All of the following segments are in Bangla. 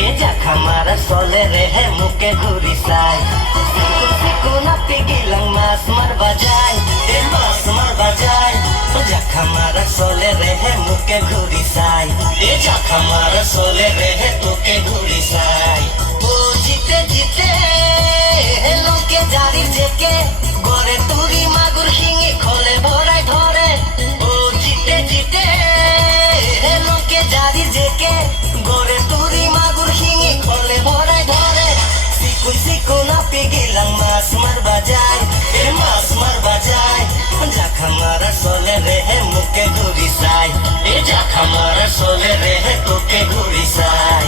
এ যা খামার চলে রে হে মুখে ঘুরি চাই কোনা পিগিলাং মাছ মারবা যায় এ মাছ মারবা যায় যা খামার চলে রে হে মুখে ঘুরি চাই এ যা খামার চলে রে হে তোকে ঘুরি চাই ও জিতে জিতে লোকে জারি জেকে গড়ে তুরি মাগুর হিঙে খোলে ভরাই ধরে ও জিতে জিতে লোকে জারি জেকে গড়ে তুরি মাগুর হিঙে খোলে ভরাই ধরে সিকুন সিকুন আপে গেলাম মাছ মারবা যায় এ মাছ মারবা যায় যা খামার চলে রে হে মুখে ঘুরি চাই এ যা খামার চলে রে হে তোকে ঘুরি চাই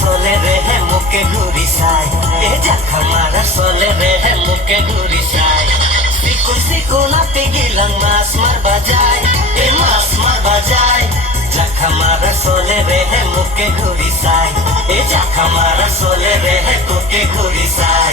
চলে রে হে মুখে ঘুরি চাই এ যা খামার চলে রে হে মুখে ঘুরি চাই সিকুন সিকুন আপে গেলাম মাছ মারবা যায় এ মাছ মারবা যায় যা খামার চলে রে হে মুখে ঘুরি চাই এ যা খামার চলে রে হে তোকে ঘুরি চাই